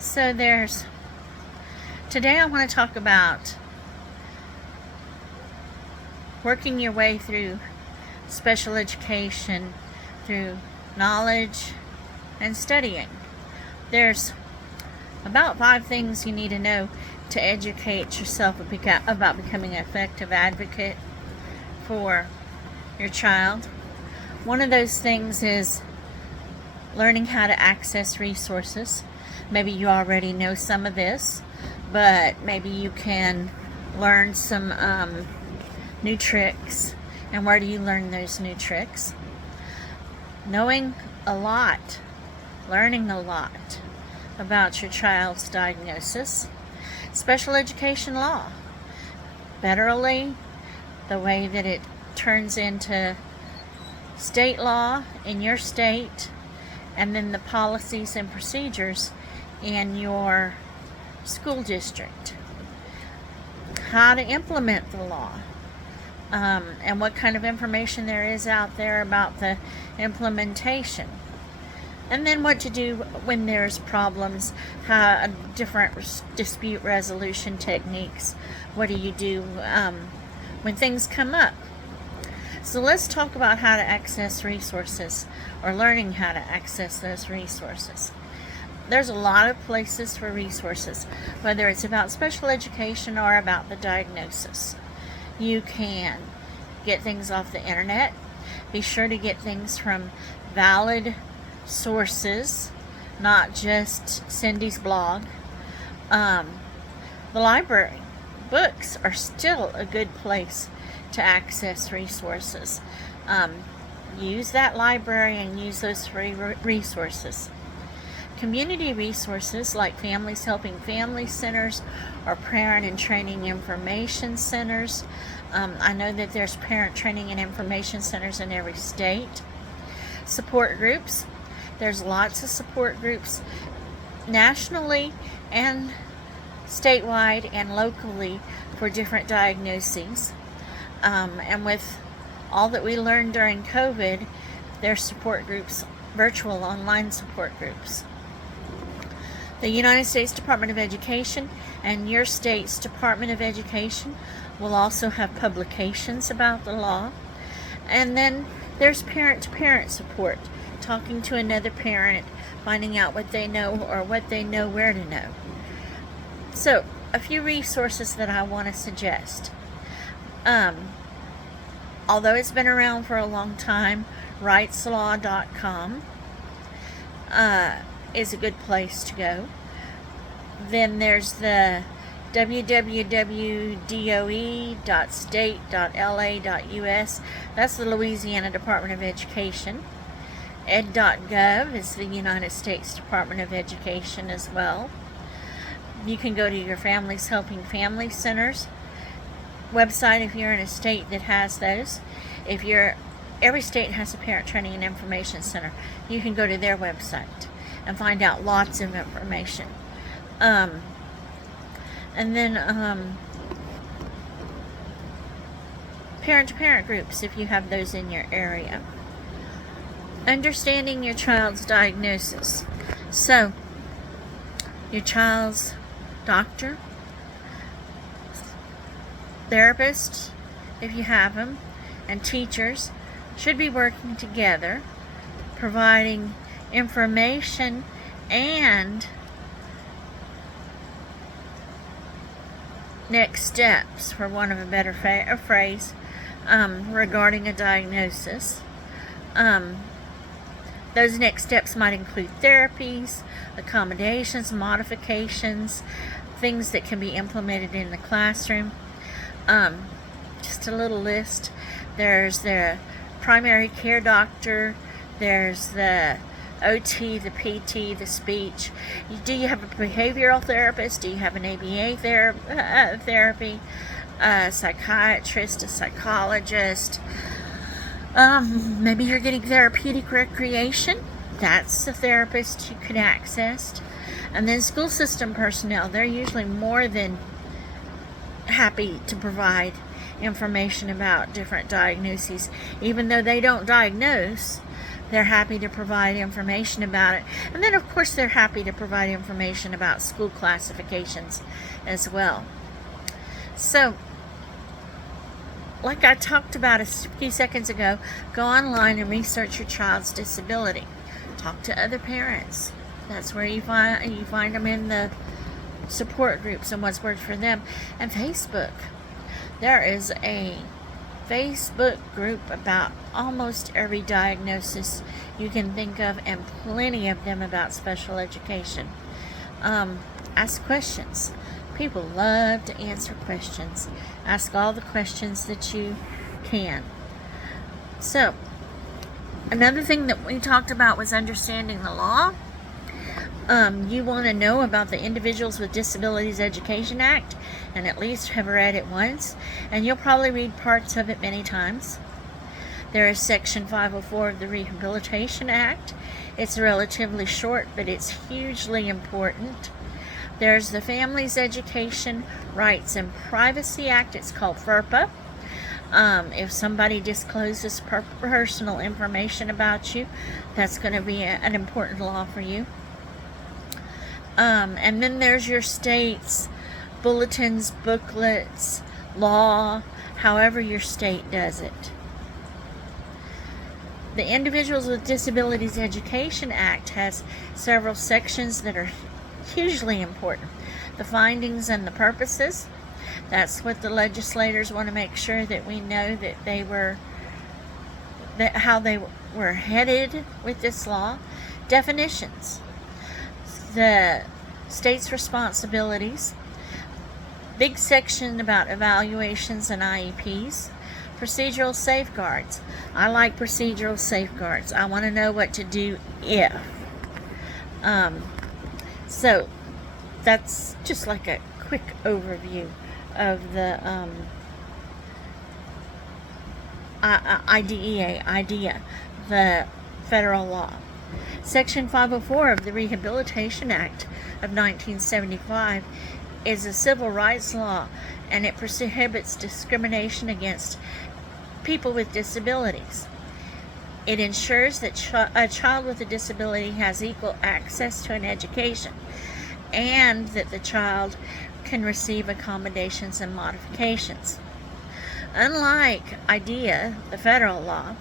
So today I want to talk about working your way through special education through knowledge and studying. There's about 5 things you need to know to educate yourself about becoming an effective advocate for your child. One of those things is learning how to access resources. Maybe you already know some of this, but maybe you can learn some new tricks. And where do you learn those new tricks? Knowing a lot, learning a lot about your child's diagnosis. Special education law, federally, the way that it turns into state law in your state, and then the policies and procedures in your school district. How to implement the law, and what kind of information there is out there about the implementation. And then what to do when there's problems, different dispute resolution techniques. What do you do when things come up? So let's talk about how to access resources, or learning how to access those resources. There's a lot of places for resources, whether it's about special education or about the diagnosis. You can get things off the internet. Be sure to get things from valid sources, not just Cindy's blog. The library. Books are still a good place to access resources. Use that library and use those free resources. Community resources like Families Helping Family Centers or Parent and Training Information Centers. I know that there's parent training and information centers in every state. Support groups. There's lots of support groups nationally and statewide and locally for different diagnoses. And with all that we learned during COVID, there's support groups, virtual online support groups. The United States Department of Education and your state's Department of Education will also have publications about the law. And then there's parent-to-parent support, talking to another parent, finding out what they know or what they know where to know. So, a few resources that I want to suggest. Although it's been around for a long time, rightslaw.com is a good place to go. Then there's the www.doe.state.la.us. That's the Louisiana Department of Education. ed.gov is the United States Department of Education as well. You can go to your Families Helping Family Centers website if you're in a state that has those. Every state has a Parent Training and Information Center. You can go to their website and find out lots of information. And then parent-to-parent groups if you have those in your area. Understanding your child's diagnosis. So, your child's doctor, therapists, if you have them, and teachers should be working together, providing information and next steps, for want of a better phrase, regarding a diagnosis. Those next steps might include therapies, accommodations, modifications, things that can be implemented in the classroom. Just a little list. There's the primary care doctor, there's the OT, the PT, the speech. Do you have a behavioral therapist? Do you have an ABA therapy? A psychiatrist, a psychologist? Maybe you're getting therapeutic recreation. That's a therapist you could access. And then school system personnel. They're usually more than happy to provide information about different diagnoses, even though they don't diagnose. They're happy to provide information about it. And then, of course, they're happy to provide information about school classifications as well. So, like I talked about a few seconds ago, go online and research your child's disability. Talk to other parents. That's where you find them in the support groups and what's worked for them. And Facebook. There is a Facebook group about almost every diagnosis you can think of, and plenty of them about special education. Ask questions. People love to answer questions. Ask all the questions that you can. So, another thing that we talked about was understanding the law. You want to know about the Individuals with Disabilities Education Act, and at least have read it once, and you'll probably read parts of it many times. There is Section 504 of the Rehabilitation Act. It's relatively short, but it's hugely important. There's the Families Education Rights and Privacy Act. It's called FERPA. If somebody discloses personal information about you, that's going to be an important law for you. And then there's your state's bulletins, booklets, law, however your state does it. The Individuals with Disabilities Education Act has several sections that are hugely important. The findings and the purposes. That's what the legislators want to make sure that we know how they were headed with this law. Definitions. The state's responsibilities. Big section about evaluations and IEPs. Procedural safeguards. I like procedural safeguards. I want to know what to do if. So that's just like a quick overview of the IDEA, the federal law. Section 504 of the Rehabilitation Act of 1975 is a civil rights law, and it prohibits discrimination against people with disabilities. It ensures that a child with a disability has equal access to an education, and that the child can receive accommodations and modifications. Unlike IDEA, the federal law,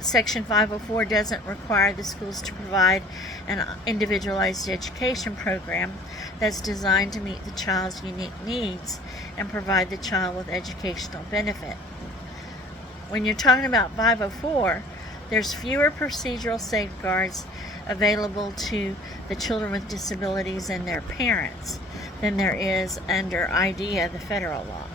Section 504 doesn't require the schools to provide an individualized education program that's designed to meet the child's unique needs and provide the child with educational benefit. When you're talking about 504, there's fewer procedural safeguards available to the children with disabilities and their parents than there is under IDEA, the federal law.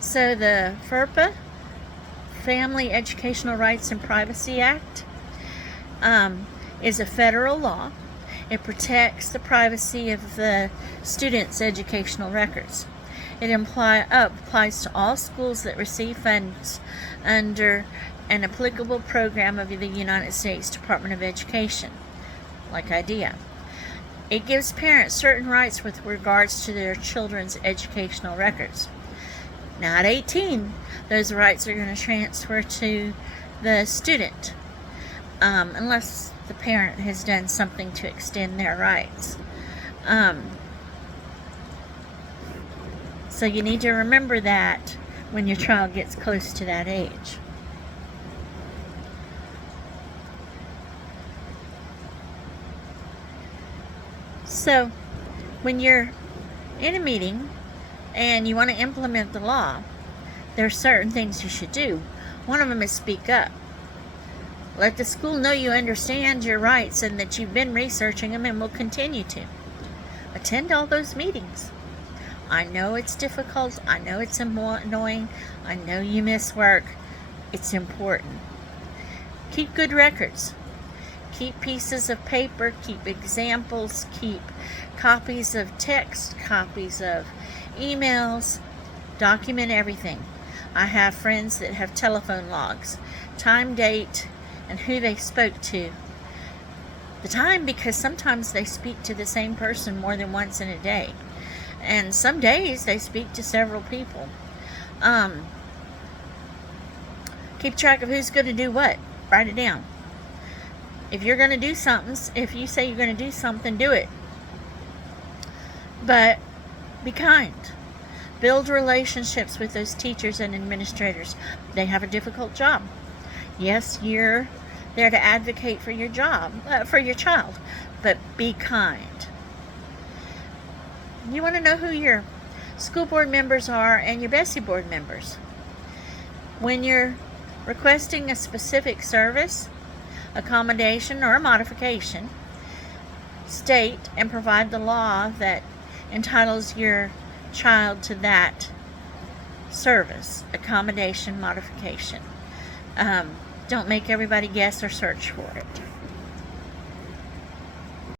So the FERPA, Family Educational Rights and Privacy Act, is a federal law. It protects the privacy of the students' educational records. It applies to all schools that receive funds under an applicable program of the United States Department of Education, like IDEA. It gives parents certain rights with regards to their children's educational records. Now at 18, those rights are going to transfer to the student, unless the parent has done something to extend their rights. So you need to remember that when your child gets close to that age. So when you're in a meeting and you want to implement the law, there are certain things you should do. One of them is speak up. Let the school know you understand your rights and that you've been researching them and will continue to. Attend all those meetings. I know it's difficult. I know it's annoying. I know you miss work. It's important. Keep good records. Keep pieces of paper. Keep examples. Keep copies of text, copies of emails. Document everything. I have friends that have telephone logs, time, date, and who they spoke to. The time, because sometimes they speak to the same person more than once in a day. And some days they speak to several people. Keep track of who's going to do what. Write it down. If you're going to do something, if you say you're going to do something, do it. But be kind. Build relationships with those teachers and administrators. They have a difficult job. Yes, you're there to advocate for your job, for your child, but be kind. You want to know who your school board members are and your Bessie board members. When you're requesting a specific service, accommodation, or a modification, state and provide the law that entitles your child to that service, accommodation, modification. Don't make everybody guess or search for it.